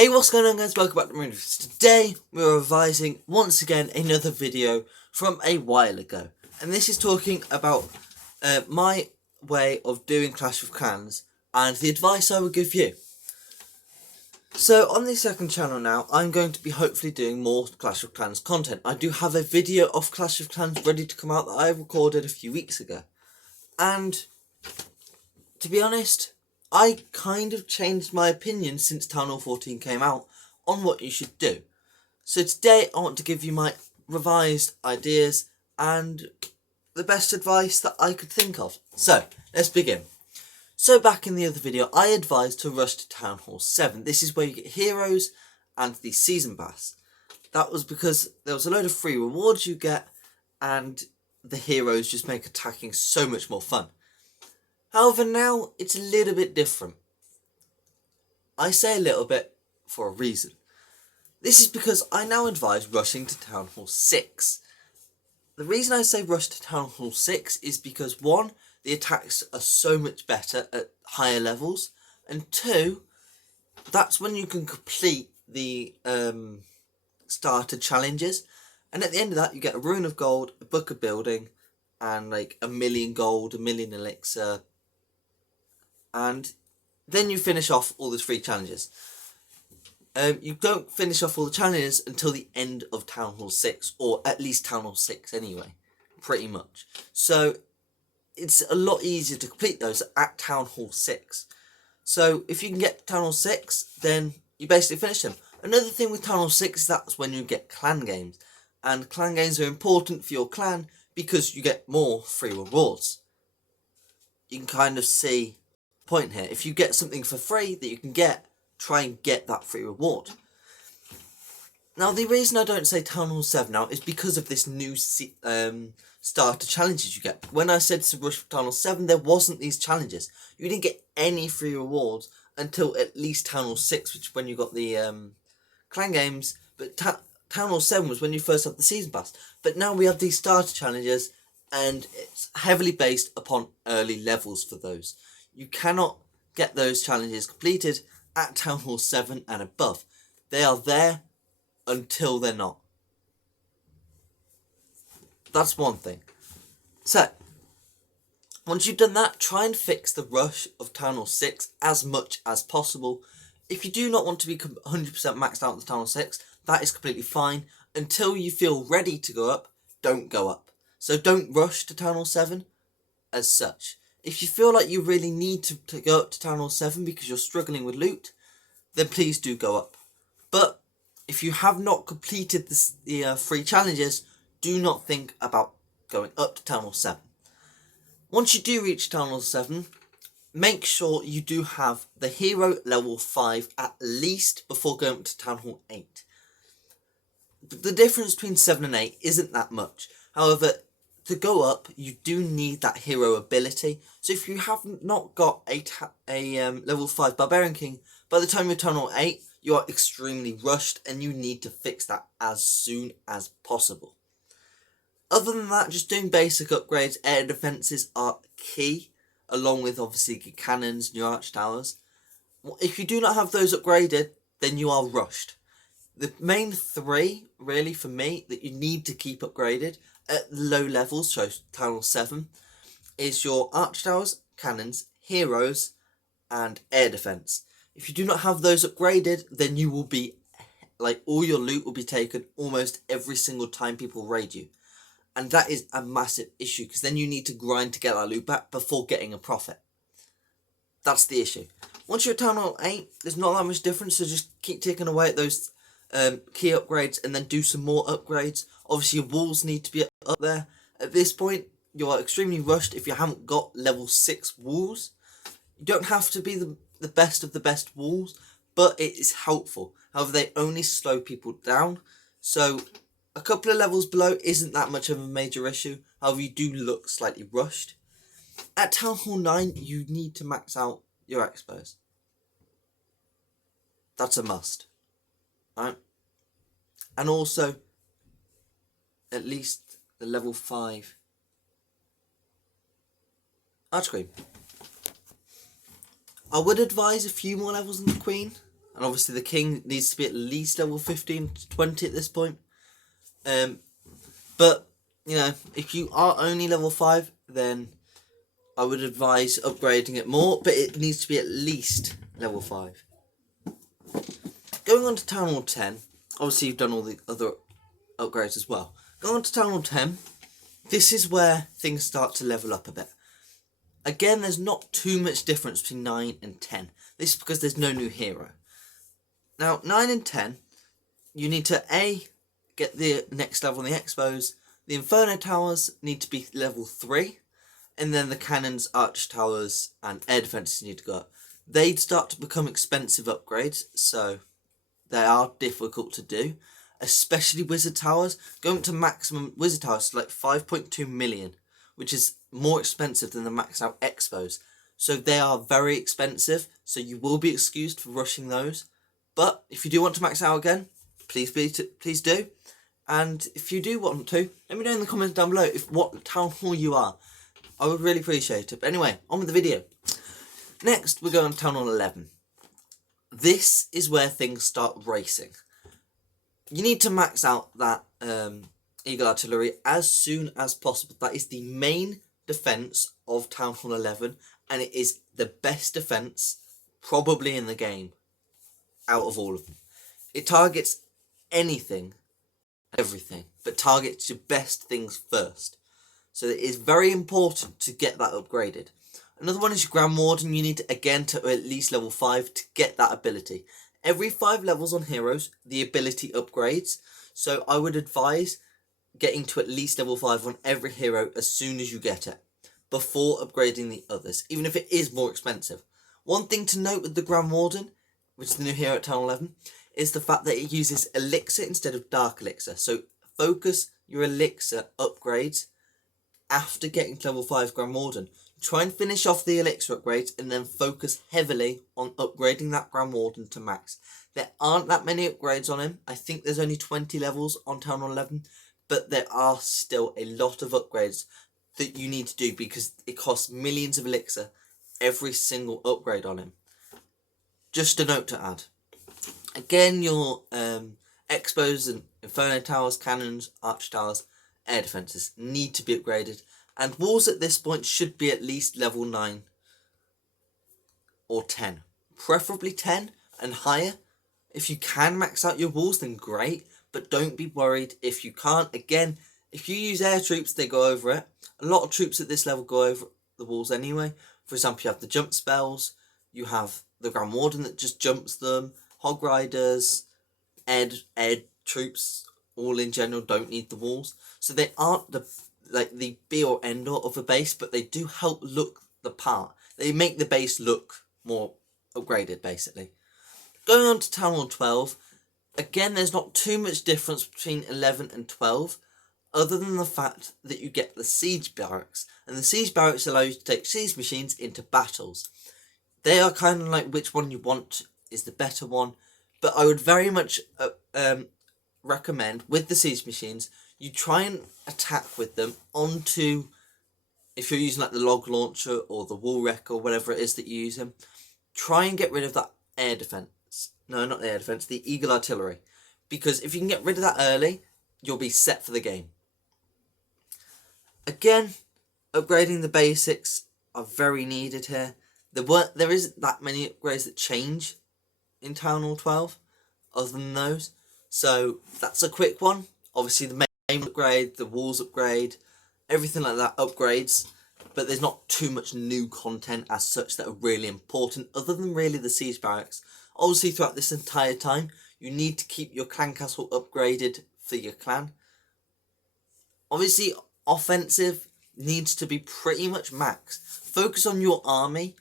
Hey, what's going on, guys? Welcome back to my reviews. Today we're revising once again another video from a while ago, and this is talking about my way of doing Clash of Clans and the advice I would give you. So on this second channel now, I'm going to be hopefully doing more Clash of Clans content. I do have a video of Clash of Clans ready to come out that I recorded a few weeks ago, and to be honest, I kind of changed my opinion since Town Hall 14 came out on what you should do. So today I want to give you my revised ideas and the best advice that I could think of. So let's begin. So back in the other video, I advised to rush to Town Hall 7. This is where you get heroes and the season pass. That was because there was a load of free rewards you get, and the heroes just make attacking so much more fun. However, now it's a little bit different. I say a little bit for a reason. This is because I now advise rushing to Town Hall 6. The reason I say rush to Town Hall 6 is because 1, the attacks are so much better at higher levels, and 2, that's when you can complete the starter challenges, and at the end of that you get a rune of gold, a book of building, and like 1,000,000 gold, 1,000,000 elixir, and then you finish off all those free challenges. You don't finish off all the challenges until the end of Town Hall 6, or at least Town Hall 6 anyway, pretty much. So it's a lot easier to complete those at Town Hall 6. So if you can get to Town Hall 6, then you basically finish them. Another thing with Town Hall 6 is that's when you get clan games, and clan games are important for your clan because you get more free rewards. You can kind of see point here. If you get something for free that you can get, try and get that free reward. Now the reason I don't say Town Hall 7 now is because of this new starter challenges you get. When I said to rush for Town Hall 7, there wasn't these challenges. You didn't get any free rewards until at least Town Hall 6, which is when you got the clan games, but Town Hall 7 was when you first had the season pass. But now we have these starter challenges, and it's heavily based upon early levels for those. You cannot get those challenges completed at Town Hall 7 and above. They are there until they're not. That's one thing. So, once you've done that, try and fix the rush of Town Hall 6 as much as possible. If you do not want to be 100% maxed out at the Town Hall 6, that is completely fine. Until you feel ready to go up, don't go up. So don't rush to Town Hall 7 as such. If you feel like you really need to go up to Town Hall 7 because you're struggling with loot, then please do go up. But if you have not completed the free challenges, do not think about going up to Town Hall 7. Once you do reach Town Hall 7, make sure you do have the hero level 5 at least before going up to Town Hall 8. The difference between 7 and 8 isn't that much. However, to go up, you do need that hero ability. So if you have not got a level 5 Barbarian King, by the time you're Town Hall 8, you are extremely rushed, and you need to fix that as soon as possible. Other than that, just doing basic upgrades. Air defences are key, along with obviously your cannons and your arch towers. If you do not have those upgraded, then you are rushed. The main 3, really, for me, that you need to keep upgraded at low levels, so Town Hall 7, is your arch towers, cannons, heroes, and air defense. If you do not have those upgraded, then you will be, like, all your loot will be taken almost every single time people raid you. And that is a massive issue, because then you need to grind to get that loot back before getting a profit. That's the issue. Once you're at Town Hall 8, there's not that much difference, so just keep taking away at those key upgrades and then do some more upgrades. Obviously your walls need to be up there. At this point you are extremely rushed if you haven't got level 6 walls. You don't have to be the best of the best walls, but it is helpful. However, they only slow people down, so a couple of levels below isn't that much of a major issue. However, you do look slightly rushed. At Town Hall 9 you need to max out your expos. That's a must. Right? And also at least the level 5 Arch Queen. I would advise a few more levels than the Queen, and obviously the king needs to be at least level 15 to 20 at this point. But you know, if you are only level 5, then I would advise upgrading it more, but it needs to be at least level 5. Going on to Town Hall 10, obviously you've done all the other upgrades as well. Going on to Town Hall 10, this is where things start to level up a bit. Again, there's not too much difference between 9 and 10. This is because there's no new hero. Now, 9 and 10, you need to A, get the next level in the expos. The Inferno Towers need to be level 3. And then the Cannons, Arch Towers, and Air Defences need to go up. They'd start to become expensive upgrades, so they are difficult to do. Especially Wizard Towers. Going to maximum Wizard Towers is like 5.2 million, which is more expensive than the maxed out expos. So they are very expensive, so you will be excused for rushing those. But if you do want to max out again, please do. And if you do want to, let me know in the comments down below what town hall you are. I would really appreciate it. But anyway, on with the video. Next, we're going to Town Hall 11. This is where things start racing. You need to max out that Eagle Artillery as soon as possible. That is the main defence of Town Hall 11, and it is the best defence probably in the game out of all of them. It targets anything, everything, but targets your best things first. So it is very important to get that upgraded. Another one is your Grand Warden. You need, again, to at least level 5 to get that ability. Every 5 levels on heroes, the ability upgrades. So I would advise getting to at least level 5 on every hero as soon as you get it, before upgrading the others, even if it is more expensive. One thing to note with the Grand Warden, which is the new hero at Town 11, is the fact that it uses Elixir instead of Dark Elixir. So focus your Elixir upgrades after getting to level 5 Grand Warden. Try and finish off the Elixir upgrades and then focus heavily on upgrading that Grand Warden to max. There aren't that many upgrades on him. I think there's only 20 levels on Town Hall 11, but there are still a lot of upgrades that you need to do because it costs millions of Elixir every single upgrade on him. Just a note to add. Again, your expos and Inferno Towers, Cannons, Arch Towers, Air Defences need to be upgraded, and walls at this point should be at least level 9 or 10, preferably 10 and higher. If you can max out your walls, then great, but don't be worried if you can't. Again, if you use air troops, they go over it. A lot of troops at this level go over the walls anyway. For example, you have the jump spells, you have the Grand Warden that just jumps them, Hog Riders, Ed troops, all in general don't need the walls. So they aren't the be or end all of a base, but they do help look the part. They make the base look more upgraded, basically. Going on to Town Hall 12, again, there's not too much difference between 11 and 12, other than the fact that you get the siege barracks, and the siege barracks allow you to take siege machines into battles. They are kind of like which one you want is the better one, but I would very much recommend with the siege machines you try and attack with them onto, if you're using like the log launcher or the wall wreck or whatever it is that you use them, try and get rid of that air defense. No, not the air defense, the Eagle Artillery, because if you can get rid of that early, you'll be set for the game. Again, upgrading the basics are very needed here. There isn't that many upgrades that change in Town Hall 12 other than those, so that's a quick one. Obviously the main upgrade, the walls upgrade, everything like that upgrades, but there's not too much new content as such that are really important other than really the siege barracks. Obviously throughout this entire time you need to keep your clan castle upgraded for your clan. Obviously offensive needs to be pretty much maxed. Focus on your army,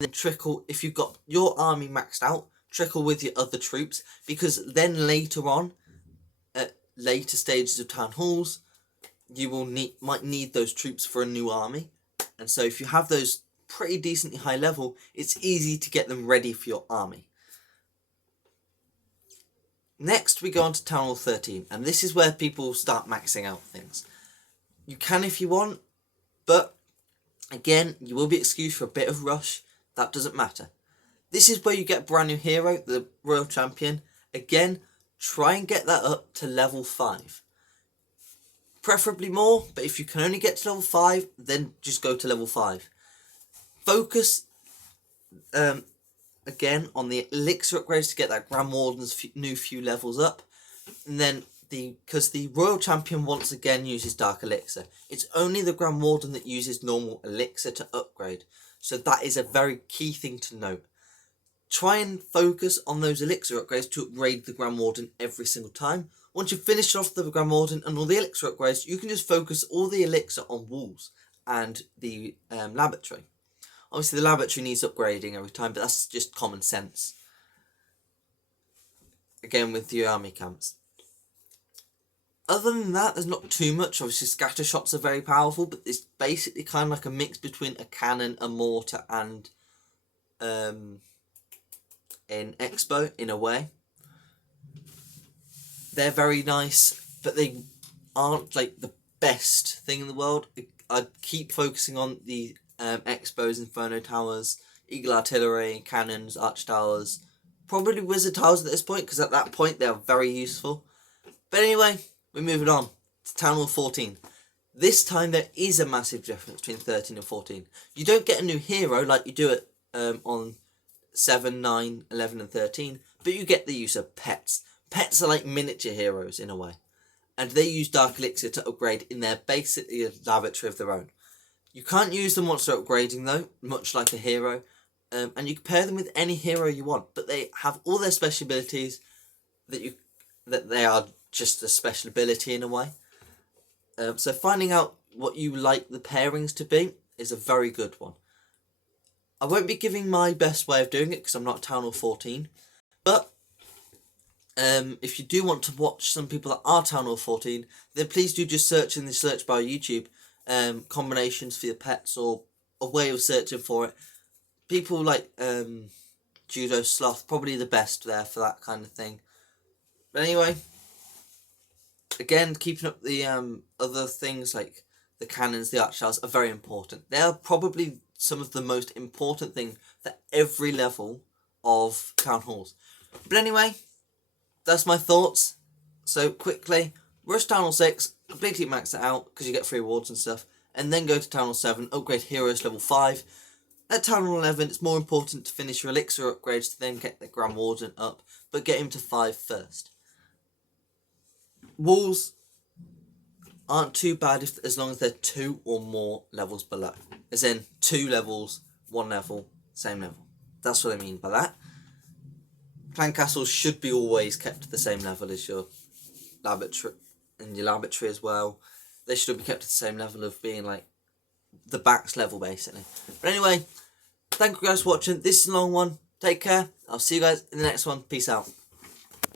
then trickle, if you've got your army maxed out, trickle with your other troops, because then later on, at later stages of town halls, you will might need those troops for a new army, and so if you have those pretty decently high level, it's easy to get them ready for your army. Next we go on to Town Hall 13, and this is where people start maxing out things. You can if you want, but again, you will be excused for a bit of rush. That doesn't matter. This is where you get a brand new hero, the Royal Champion. Again, try and get that up to level 5. Preferably more, but if you can only get to level 5, then just go to level 5. Focus again on the elixir upgrades to get that Grand Warden's new few levels up. And then because the Royal Champion once again uses Dark Elixir. It's only the Grand Warden that uses normal elixir to upgrade. So that is a very key thing to note. Try and focus on those elixir upgrades to upgrade the Grand Warden every single time. Once you've finished off the Grand Warden and all the elixir upgrades, you can just focus all the elixir on walls and the laboratory. Obviously the laboratory needs upgrading every time, but that's just common sense. Again with your army camps. Other than that, there's not too much. Obviously scatter shots are very powerful, but it's basically kind of like a mix between a cannon, a mortar, and an expo in a way. They're very nice, but they aren't like the best thing in the world. I'd keep focusing on the expos, Inferno Towers, Eagle Artillery, Cannons, Arch Towers, probably Wizard Towers at this point, because at that point they're very useful. But anyway, we're moving on to Town Hall 14. This time there is a massive difference between 13 and 14. You don't get a new hero like you do it on 7, 9, 11 and 13, but you get the use of pets. Pets are like miniature heroes in a way, and they use Dark Elixir to upgrade in their basically a laboratory of their own. You can't use them once they're upgrading though, much like a hero, and you can pair them with any hero you want, but they have all their special abilities that they are just a special ability in a way. So finding out what you like the pairings to be is a very good one. I won't be giving my best way of doing it because I'm not Town Hall 14, but if you do want to watch some people that are Town Hall 14, then please do just search in the search bar on YouTube combinations for your pets or a way of searching for it. People like Judo Sloth, probably the best there for that kind of thing. But anyway, again, keeping up the other things like the cannons, the arch towers are very important. They are probably some of the most important thing for every level of Town Halls. But anyway, that's my thoughts. So quickly, rush Town Hall 6, completely max it out because you get free rewards and stuff, and then go to Town Hall 7, upgrade heroes level 5. At Town Hall 11, it's more important to finish your elixir upgrades to then get the Grand Warden up, but get him to 5 first. Walls aren't too bad as long as they're 2 or more levels below. As in 2 levels, 1 level, same level. That's what I mean by that. Clan castles should be always kept at the same level as your laboratory, and your laboratory as well. They should be kept at the same level of being like the max level basically. But anyway, thank you guys for watching. This is a long one. Take care. I'll see you guys in the next one. Peace out.